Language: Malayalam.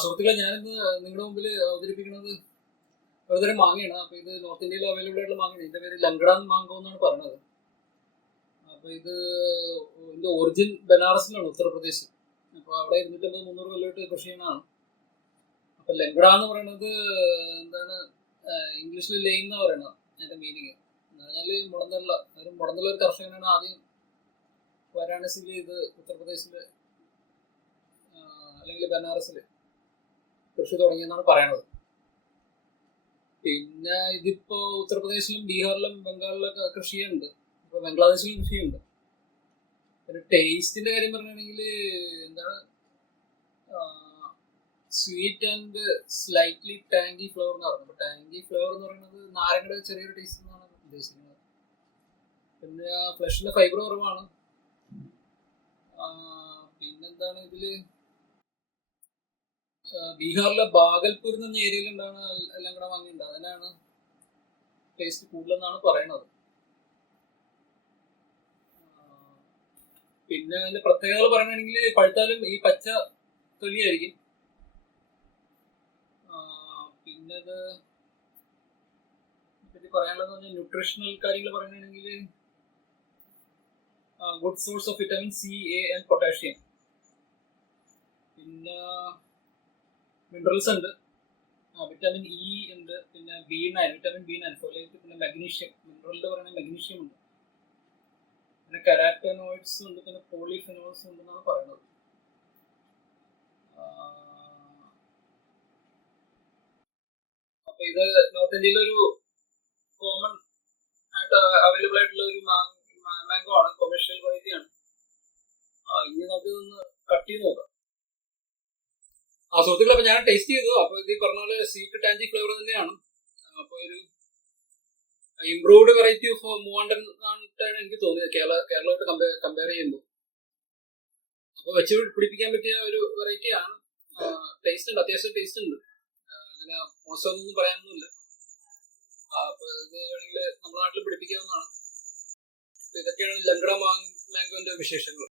സുഹൃത്തുക്കളെ, ഞാനിന്ന് നിങ്ങളുടെ മുമ്പിൽ അവതരിപ്പിക്കുന്നത് ഒരുതരം മാങ്ങയാണ്. അപ്പോൾ ഇത് നോർത്ത് ഇന്ത്യയിൽ അവൈലബിൾ ആയിട്ടുള്ള മാങ്ങയാണ്. ഇതിന്റെ പേര് ലങ്കഡാൻ മാങ്കോ എന്നാണ് പറയുന്നത്. അപ്പോൾ ഇതിന്റെ ഒറിജിൻ ബനാറസിലാണ്, ഉത്തർപ്രദേശ്. അപ്പോൾ അവിടെ 250-300 കൊല്ലമായിട്ട് കൃഷി ചെയ്യുന്നതാണ്. അപ്പോൾ ലങ്കഡ എന്ന് പറയുന്നത് എന്താണ്, ഇംഗ്ലീഷിൽ ലെയിൻ എന്ന് പറയുന്നത് അതിന്റെ മീനിങ് എന്ന് പറഞ്ഞാൽ മുടന്നുള്ള ഒരു കർഷകനാണ് ആദ്യം വാരാണസിയിൽ, ഇത് ഉത്തർപ്രദേശിൽ അല്ലെങ്കിൽ ബനാറസിൽ കൃഷി തുടങ്ങിയെന്നാണ് പറയുന്നത്. പിന്നെ ഇതിപ്പോ ഉത്തർപ്രദേശിലും ബീഹാറിലും ബംഗാളിലൊക്കെ കൃഷി ചെയ്യുന്നുണ്ട്. ഇപ്പൊ ബംഗ്ലാദേശിലും കൃഷി ചെയ്യുന്നുണ്ട്. പിന്നെ ടേസ്റ്റിന്റെ കാര്യം പറയുകയാണെങ്കിൽ എന്താണ്, സ്വീറ്റ് ആൻഡ് സ്ലൈറ്റ്ലി ടാങ്കി ഫ്ലേവർ എന്ന് പറയുന്നത്. ടാങ്കി ഫ്ലേവർ എന്ന് പറയുന്നത് നാരങ്ങയുടെ ചെറിയൊരു ടേസ്റ്റ് എന്നാണ് ഉദ്ദേശിക്കുന്നത്. പിന്നെ ഫ്ലഷിന്റെ ഫൈബർ കുറവാണ്. പിന്നെന്താണ്, ഇതില് ബീഹാറിലെ ബാഗൽപൂർ എന്ന ഏരിയയിൽ ഉണ്ടാകുന്ന എല്ലാം കൂടെ വാങ്ങിയിട്ടുണ്ട്. അതിനാണ് ടേസ്റ്റ് കൂടുതലെന്നാണ് പറയുന്നത്. പിന്നെ അതിന്റെ പ്രത്യേകതകൾ പറയുകയാണെങ്കിൽ പഴുത്താലും ഈ പച്ച തൊലിയായിരിക്കും. പിന്നെ ഇത് പറ്റി പറയാനുള്ളതെന്ന് പറഞ്ഞാൽ ന്യൂട്രീഷണൽ കാര്യങ്ങൾ പറയുകയാണെങ്കിൽ good source of vitamin C, A and potassium. പിന്നെ മിനറൽസ് ഉണ്ട്, വിറ്റാമിൻ ഇ ഉണ്ട്, പിന്നെ വിറ്റാമിൻ B9, ഫോലേറ്റ്, പിന്നെ മഗ്നീഷ്യം. മിനറലിന്റെ പറയുന്നത് മഗ്നീഷ്യം ഉണ്ട്, പിന്നെ കരാറ്റനോയിഡ്സ് ഉണ്ട്, പിന്നെ പോളിഫിനോൾസ് ഉണ്ടെന്നാണ് പറയുന്നത്. അപ്പൊ ഇത് നോർത്ത് ഇന്ത്യയിലൊരു കോമൺ ആയിട്ട് അവൈലബിൾ ആയിട്ടുള്ള ഒരു മാംഗോ ആണ്, കൊമേഴ്ഷ്യൽ വെറൈറ്റി ആണ്. ഇനി നമുക്ക് ഇതൊന്ന് കട്ട് ചെയ്ത് നോക്കാം. സുഹൃത്തുക്കളെ, അപ്പൊ ഞാൻ ടേസ്റ്റ് ചെയ്തു. അപ്പൊ ഇത് പറഞ്ഞ പോലെ സ്വീറ്റ് ടാൻജി ഫ്ലേവർ തന്നെയാണ്. അപ്പൊ ഒരു ഇംപ്രൂവ്ഡ് വെറൈറ്റി ഓഫ് മൂവാണ്ടൻ ആയിട്ടാണ് എനിക്ക് തോന്നിയത്, കേരളമായിട്ട് കമ്പയർ ചെയ്യുമ്പോൾ. അപ്പൊ വെച്ച് പിടിപ്പിക്കാൻ പറ്റിയ ഒരു വെറൈറ്റി ആണ്. ടേസ്റ്റ് ഉണ്ട്, അത്യാവശ്യം ടേസ്റ്റ് ഉണ്ട്. അങ്ങനെ മോശമൊന്നും പറയാനൊന്നുമില്ല. അപ്പൊ ഇത് വേണമെങ്കിൽ നമ്മുടെ നാട്ടിൽ പിടിപ്പിക്കാവുന്നതാണ്. ഇതൊക്കെയാണ് ലങ്കഡ മാങ്കോന്റെ വിശേഷങ്ങൾ.